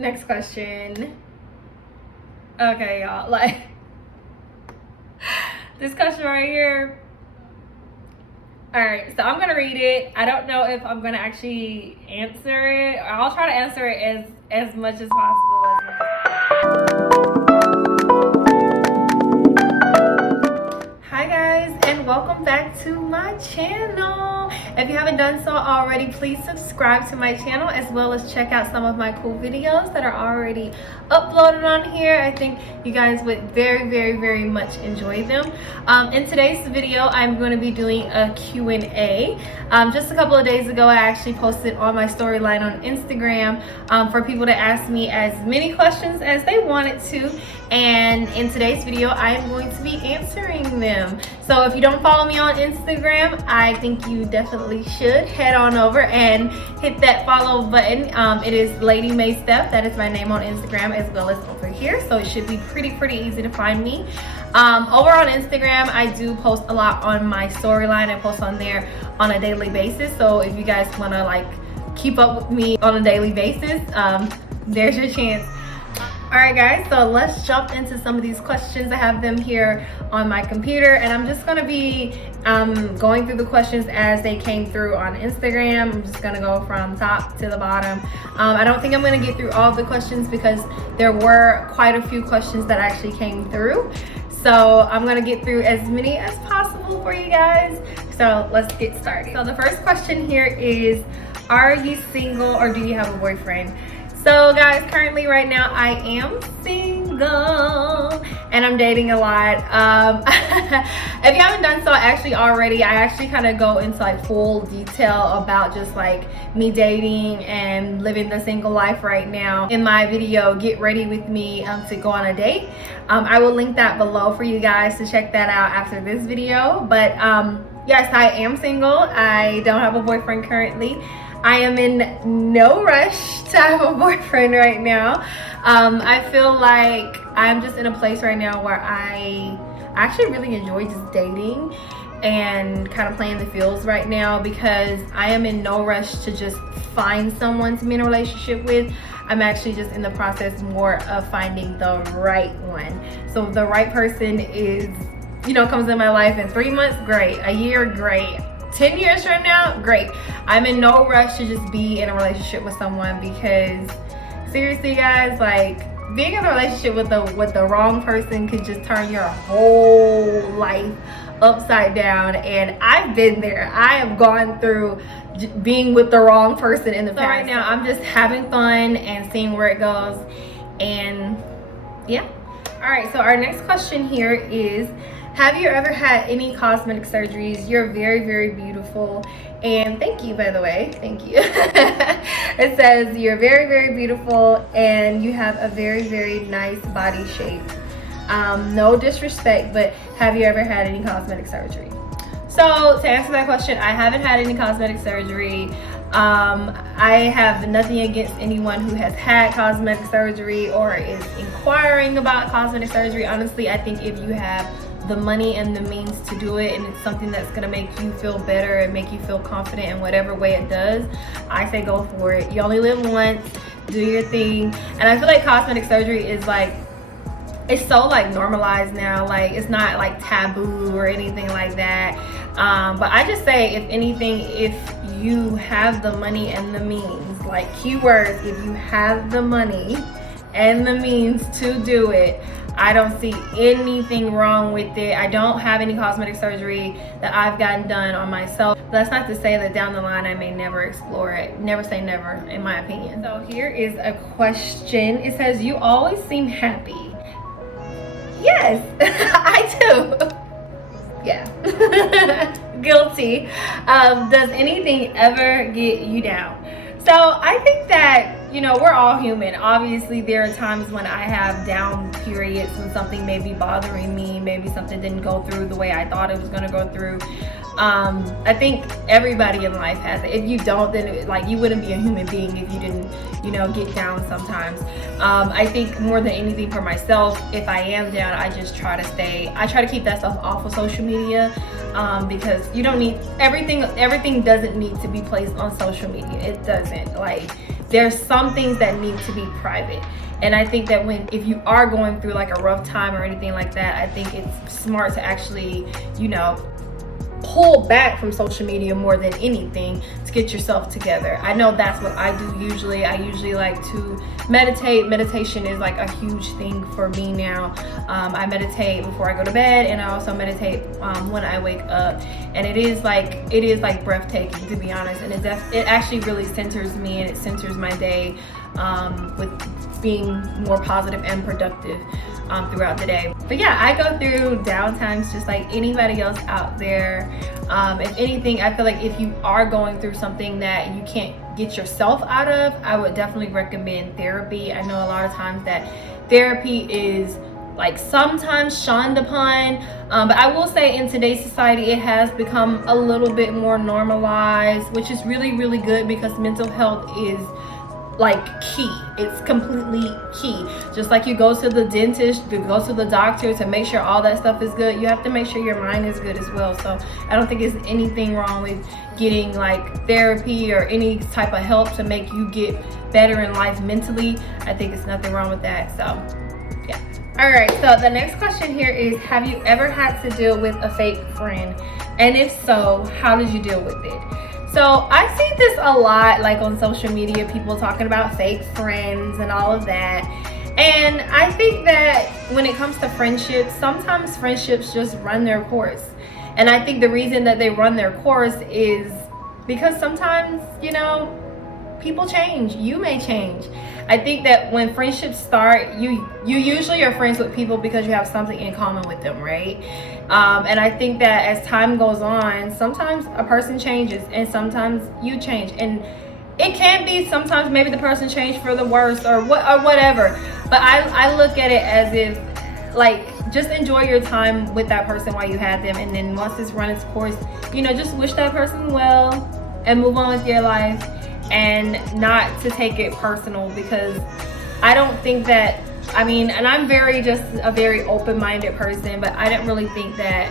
Next question. Okay, y'all, like this question right here. All right, so I'm gonna read it. I don't know if I'm gonna actually answer it. I'll try to answer it as much as possible. Hi guys, and welcome back to my channel. If you haven't done so already, please subscribe to my channel as well as check out some of my cool videos that are already uploaded on here. I think you guys would very much enjoy them. In today's video, I'm going to be doing a Q&A. Just a couple of days ago, I actually posted on my storyline on Instagram for people to ask me as many questions as they wanted to. And in today's video, I am going to be answering them. So if you don't follow me on Instagram, I think you definitely should head on over and hit that follow button. It is Lady May Steph. That is my name on Instagram as well as over here. So it should be pretty easy to find me. Over on Instagram, I do post a lot on my storyline. I post on there on a daily basis. So if you guys want to like keep up with me on a daily basis, there's your chance. Alright guys, so let's jump into some of these questions. I have them here on my computer and I'm just going to be going through the questions as they came through on Instagram. I'm just going to go from top to the bottom. I don't think I'm going to get through all of the questions because there were quite a few questions that actually came through. So I'm going to get through as many as possible for you guys. So let's get started. So the first question here is, are you single or do you have a boyfriend? So guys, currently right now I am single and I'm dating a lot. If you haven't done so already, I actually kind of go into like full detail about just like me dating and living the single life right now in my video, Get Ready With Me to Go on a Date. I will link that below for you guys to check that out after this video. But yes, I am single. I don't have a boyfriend currently. I am in no rush to have a boyfriend right now. I feel like I'm just in a place right now where I actually really enjoy just dating and kind of playing the fields right now because I am in no rush to just find someone to be in a relationship with. I'm actually just in the process more of finding the right one. So the right person is, you know, comes in my life in 3 months, great. A year, great. 10 years from now, great. I'm in no rush to just be in a relationship with someone because seriously guys, like being in a relationship with the wrong person could just turn your whole life upside down. And I've been there. I have gone through being with the wrong person in the past. So right now I'm just having fun and seeing where it goes. And yeah. All right, so our next question here is, have you ever had any cosmetic surgeries? You're very beautiful. And thank you, by the way. Thank you. It says you're very beautiful and you have a very nice body shape. No disrespect, but have you ever had any cosmetic surgery? So to answer that question, I haven't had any cosmetic surgery. I have nothing against anyone who has had cosmetic surgery or is inquiring about cosmetic surgery. Honestly, I think if you have the money and the means to do it and it's something that's going to make you feel better and make you feel confident in whatever way it does, I say go for it. You only live once, do your thing. And I feel like cosmetic surgery is like, it's so like normalized now, like it's not like taboo or anything like that. But I just say, if anything, if you have the money and the means, like keywords, if you have the money and the means to do it, I don't see anything wrong with it. I don't have any cosmetic surgery that I've gotten done on myself. That's not to say that down the line I may never explore it. Never say never, in my opinion. So here is a question. It says, you always seem happy. Yes, I do. Yeah. Guilty. Does anything ever get you down? So I think that, you know, we're all human. Obviously, there are times when I have down periods when something may be bothering me, maybe something didn't go through the way I thought it was going to go through. I think everybody in life has it. If you don't, then like you wouldn't be a human being if you didn't, you know, get down sometimes. I think more than anything for myself, if I am down, I just try to keep that stuff off of social media, because you don't need everything doesn't need to be placed on social media. It doesn't. Like, there's some things that need to be private. And I think that if you are going through like a rough time or anything like that, I think it's smart to actually, you know, pull back from social media more than anything to get yourself together. I know that's what I do usually. I usually like to meditate. Meditation is like a huge thing for me now. I meditate before I go to bed, and I also meditate when I wake up. And it is like breathtaking, to be honest. And it actually really centers me, and it centers my day with being more positive and productive throughout the day. But yeah, I go through down times just like anybody else out there. If anything, I feel like if you are going through something that you can't get yourself out of, I would definitely recommend therapy. I know a lot of times that therapy is like sometimes shunned upon, but I will say in today's society it has become a little bit more normalized, which is really, really good, because mental health is like key. It's completely key. Just like you go to the dentist, you go to the doctor to make sure all that stuff is good, you have to make sure your mind is good as well. So I don't think there's anything wrong with getting like therapy or any type of help to make you get better in life mentally. I think it's nothing wrong with that. So yeah. All right, so the next question here is, have you ever had to deal with a fake friend? And if so, how did you deal with it? So I see this a lot, like on social media, people talking about fake friends and all of that. And I think that when it comes to friendships, sometimes friendships just run their course. And I think the reason that they run their course is because sometimes, you know, people change. You may change. I think that when friendships start, you usually are friends with people because you have something in common with them, right? And I think that as time goes on, sometimes a person changes and sometimes you change. And it can be sometimes maybe the person changed for the worse or whatever. But I look at it as if, like, just enjoy your time with that person while you had them. And then once it's run its course, you know, just wish that person well and move on with your life. And not to take it personal, because I don't think that, I mean, and I'm just a very open-minded person, but I don't really think that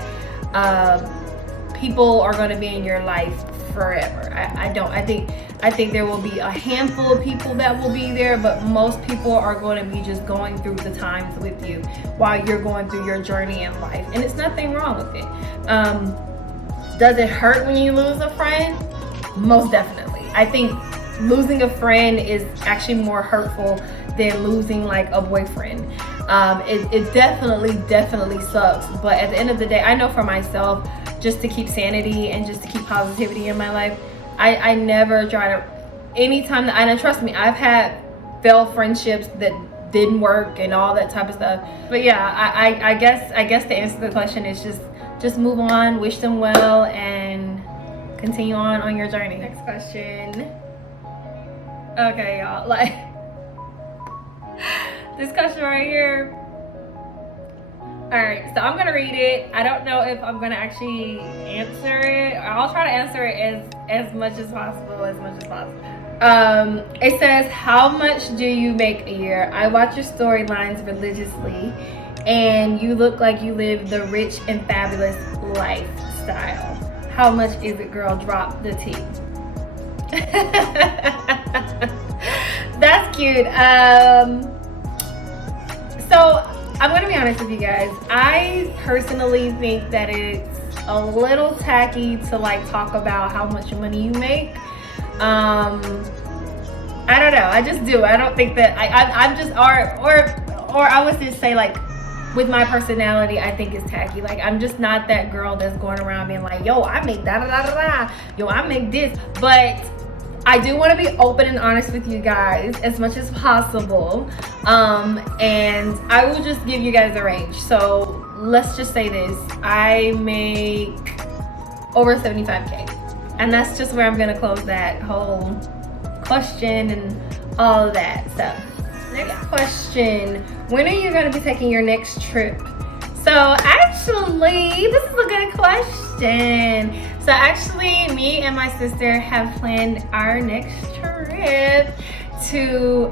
people are going to be in your life forever. I don't. I think there will be a handful of people that will be there, but most people are going to be just going through the times with you while you're going through your journey in life, and it's nothing wrong with it. Does it hurt when you lose a friend? Most definitely. I think losing a friend is actually more hurtful than losing like a boyfriend. It definitely sucks. But at the end of the day, I know for myself, just to keep sanity and just to keep positivity in my life, I never try to, anytime, and trust me, I've had failed friendships that didn't work and all that type of stuff. But yeah, I guess to answer the question is just move on, wish them well, and continue on your journey. Next question. Okay, y'all, like this question right here. All right, so I'm gonna read it. I don't know if I'm gonna actually answer it. I'll try to answer it as much as possible, It says, how much do you make a year? I watch your storylines religiously, and you look like you live the rich and fabulous lifestyle. How much is it, girl? Drop the tea. That's cute. So I'm gonna be honest with you guys. I personally think that it's a little tacky to like talk about how much money you make. I don't know. I just do. I don't think that I'm just or I would just say, like, with my personality, I think it's tacky. Like, I'm just not that girl that's going around being like, yo, I make da da da da da, yo, I make this. But I do want to be open and honest with you guys as much as possible, and I will just give you guys a range. So let's just say this: I make over 75K, and that's just where I'm gonna close that whole question and all of that. So next question: when are you gonna be taking your next trip? So actually, this is a good question. So actually, me and my sister have planned our next trip to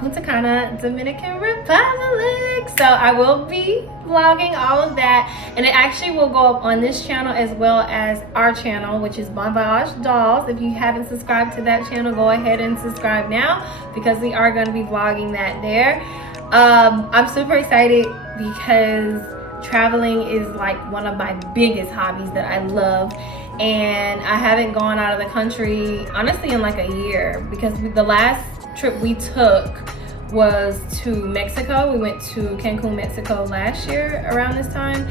Punta Cana, Dominican Republic. So I will be vlogging all of that, and it actually will go up on this channel as well as our channel, which is Bon Voyage Dolls. If you haven't subscribed to that channel, go ahead and subscribe now, because we are going to be vlogging that there. I'm super excited because traveling is like one of my biggest hobbies that I love, and I haven't gone out of the country honestly in like a year, because the last trip we took was to Mexico. We went to Cancun, Mexico last year around this time,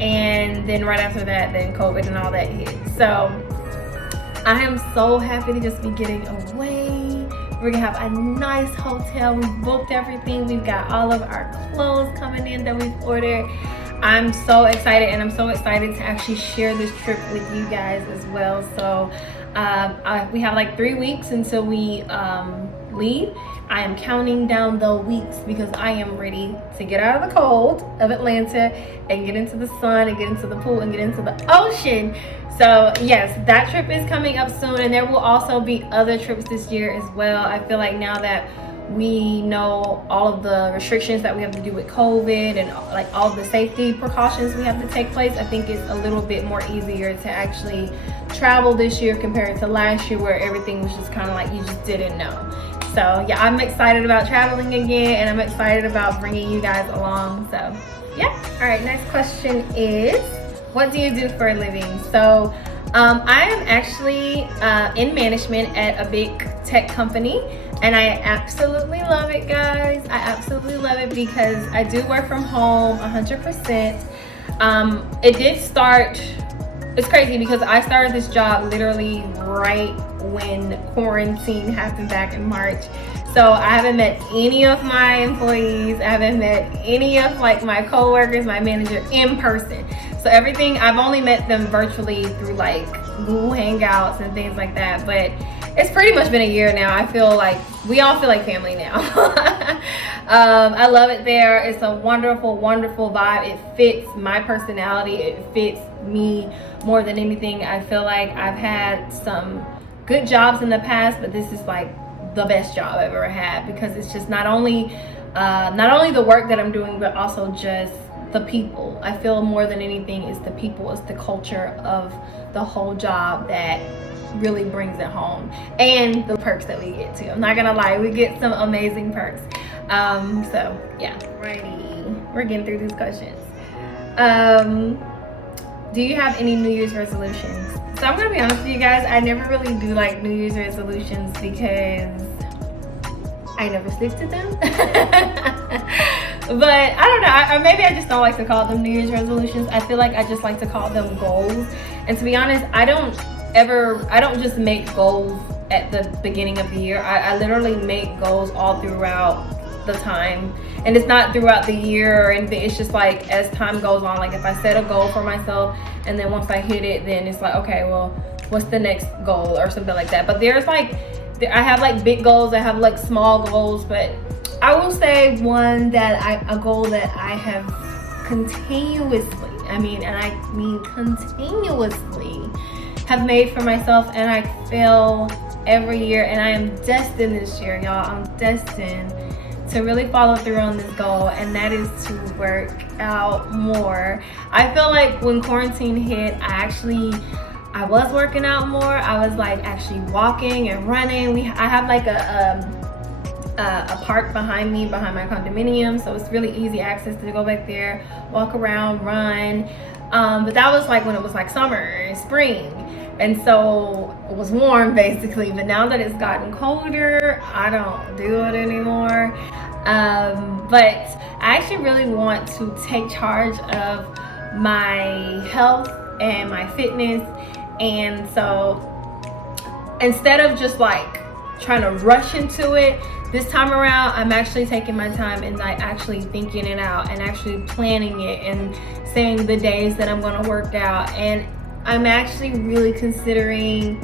and then right after that, then COVID and all that hit. So I am so happy to just be getting away. We're gonna have a nice hotel. We've booked everything. We've got all of our clothes coming in that we've ordered. I'm so excited, and I'm so excited to actually share this trip with you guys as well. So we have like 3 weeks until we leave. I am counting down the weeks because I am ready to get out of the cold of Atlanta and get into the sun and get into the pool and get into the ocean. So yes, that trip is coming up soon, and there will also be other trips this year as well. I feel like now that we know all of the restrictions that we have to do with COVID and like all the safety precautions we have to take place, I think it's a little bit more easier to actually travel this year compared to last year, where everything was just kind of like you just didn't know. So yeah, I'm excited about traveling again, and I'm excited about bringing you guys along. So yeah. All right, next question is, what do you do for a living? So I am actually in management at a big tech company, and I absolutely love it, guys. I absolutely love it because I do work from home 100%. It did start, it's crazy because I started this job literally right when quarantine happened back in March. So I haven't met any of my employees. I haven't met any of like my coworkers, my manager in person. So everything, I've only met them virtually through like Google Hangouts and things like that. But it's pretty much been a year now. I feel like we all feel like family now. I love it there. It's a wonderful, wonderful vibe. It fits my personality. It fits me more than anything. I feel like I've had some good jobs in the past, but this is like the best job I've ever had, because it's just not only the work that I'm doing, but also just the people. I feel more than anything it's the people, it's the culture of the whole job that really brings it home, and the perks that we get too. I'm not gonna lie, we get some amazing perks. So yeah, righty, we're getting through these questions. Do you have any New Year's resolutions? So I'm gonna be honest with you guys, I never really do like New Year's resolutions because I never stick to them. But I don't know, or maybe I just don't like to call them New Year's resolutions. I feel like I just like to call them goals. And to be honest, I don't just make goals at the beginning of the year. I literally make goals all throughout the time, and it's not throughout the year or anything. It's just like as time goes on, like if I set a goal for myself and then once I hit it, then it's like, okay, well, what's the next goal or something like that. But there's like, I have like big goals, I have like small goals, but I will say a goal that I have continuously, and I mean continuously, have made for myself, and I fail every year, and I am destined this year, y'all. I'm destined to really follow through on this goal, and that is to work out more. I feel like when quarantine hit, I was working out more. I was like actually walking and running. I have like a park behind me, behind my condominium, so it's really easy access to go back there, walk around, run. But that was like when it was like summer and spring, and so it was warm basically. But now that it's gotten colder, I don't do it anymore. But I actually really want to take charge of my health and my fitness, and so instead of just like trying to rush into it, this time around I'm actually taking my time and like actually thinking it out and actually planning it and saying the days that I'm going to work out. And I'm actually really considering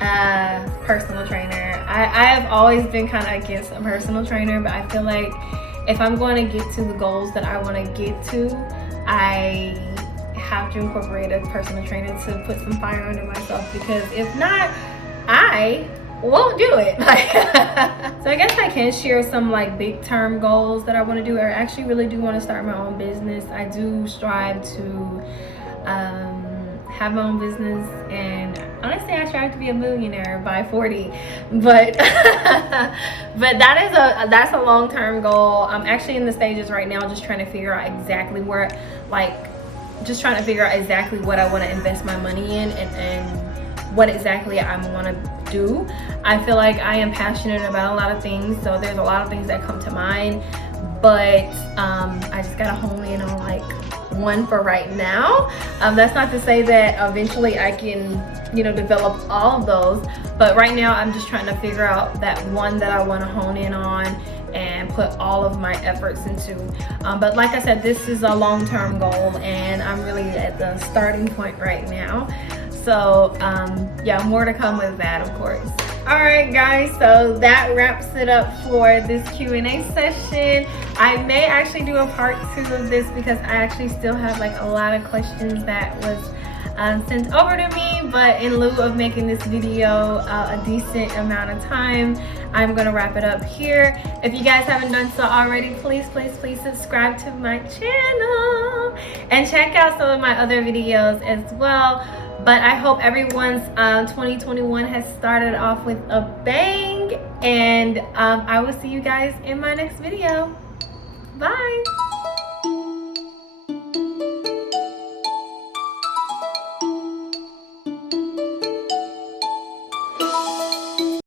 a personal trainer. I have always been kind of against a personal trainer, but I feel like if I'm going to get to the goals that I want to get to, I have to incorporate a personal trainer to put some fire under myself, because if not, I won't do it. Like, so I guess I can share some like big term goals that I want to do. I actually really do want to start my own business. I do strive to have my own business, and honestly I strive to be a millionaire by 40, but but that's a long-term goal. I'm actually in the stages right now just trying to figure out exactly where, like, just trying to figure out exactly what I want to invest my money in, and what exactly I want to do. I feel like I am passionate about a lot of things, so there's a lot of things that come to mind, but I just gotta hone in on like one for right now. That's not to say that eventually I can, you know, develop all of those, but right now I'm just trying to figure out that one that I want to hone in on and put all of my efforts into. But like I said, this is a long-term goal, and I'm really at the starting point right now. So yeah, more to come with that, of course. All right guys, so that wraps it up for this Q&A session. I may actually do a part 2 of this because I actually still have like a lot of questions that was sent over to me, but in lieu of making this video a decent amount of time, I'm gonna wrap it up here. If you guys haven't done so already, please subscribe to my channel and check out some of my other videos as well. But I hope everyone's 2021 has started off with a bang, and I will see you guys in my next video. Bye.